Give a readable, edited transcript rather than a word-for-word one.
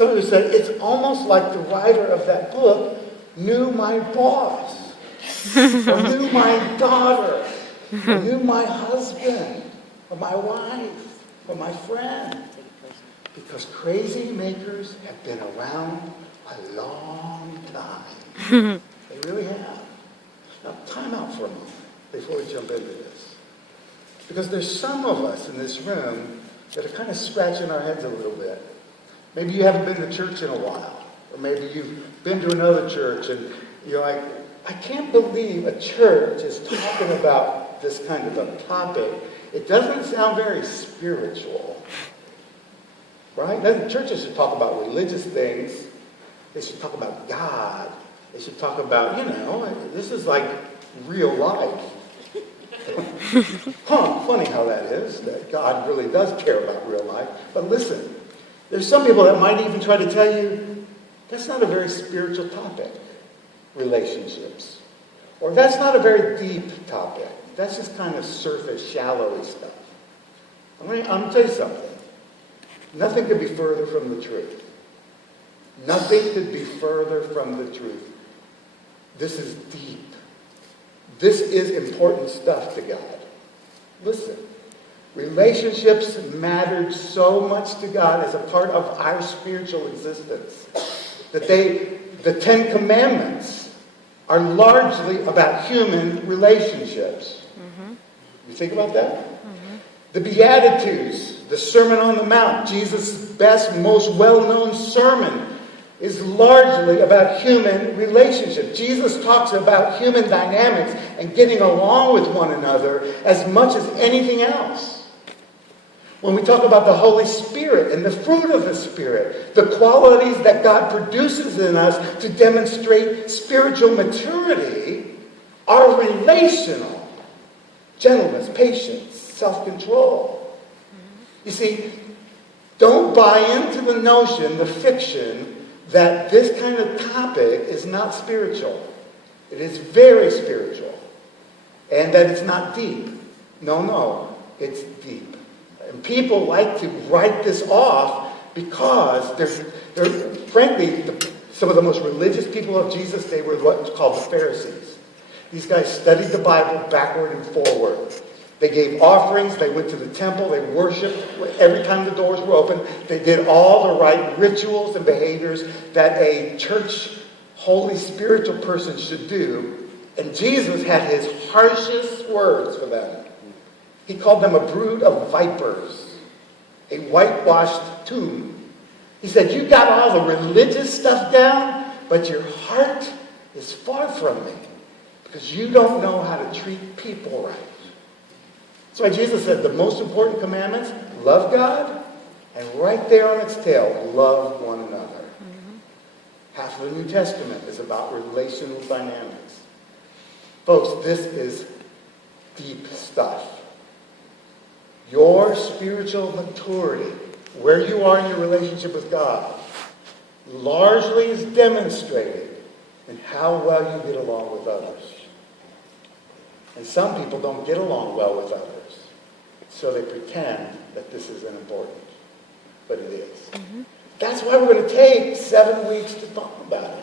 Somebody said, it's almost like the writer of that book knew my boss, or knew my daughter, or knew my husband, or my wife, or my friend. Because crazy makers have been around a long time. They really have. Now, time out for a moment before we jump into this. Because there's some of us in this room that are kind of scratching our heads a little bit. Maybe you haven't been to church in a while. Or maybe you've been to another church and you're like, I can't believe a church is talking about this kind of a topic. It doesn't sound very spiritual. Right? Churches should talk about religious things. They should talk about God. They should talk about, this is like real life. Funny how that is, that God really does care about real life. But listen, there's some people that might even try to tell you, that's not a very spiritual topic, relationships. Or that's not a very deep topic. That's just kind of surface, shallowy stuff. I'm going to tell you something. Nothing could be further from the truth. Nothing could be further from the truth. This is deep. This is important stuff to God. Listen, relationships mattered so much to God as a part of our spiritual existence that the Ten Commandments are largely about human relationships. Mm-hmm. You think about that? Mm-hmm. The Beatitudes, the Sermon on the Mount, Jesus' best, most well-known sermon, is largely about human relationships. Jesus talks about human dynamics and getting along with one another as much as anything else. When we talk about the Holy Spirit and the fruit of the Spirit, the qualities that God produces in us to demonstrate spiritual maturity are relational. Gentleness, patience, self-control. You see, don't buy into the notion, the fiction, that this kind of topic is not spiritual. It is very spiritual. And that it's not deep. No, it's deep. And people like to write this off because they're frankly, some of the most religious people of Jesus' day were what's called the Pharisees. These guys studied the Bible backward and forward. They gave offerings, they went to the temple, they worshiped every time the doors were open. They did all the right rituals and behaviors that a church, holy, spiritual person should do. And Jesus had his harshest words for them. He called them a brood of vipers, a whitewashed tomb. He said, you got all the religious stuff down, but your heart is far from me because you don't know how to treat people right. That's why Jesus said the most important commandments, love God, and right there on its tail, love one another. Mm-hmm. Half of the New Testament is about relational dynamics. Folks, this is deep stuff. Your spiritual maturity, where you are in your relationship with God, largely is demonstrated in how well you get along with others. And some people don't get along well with others. So they pretend that this isn't important. But it is. Mm-hmm. That's why we're going to take 7 weeks to talk about it.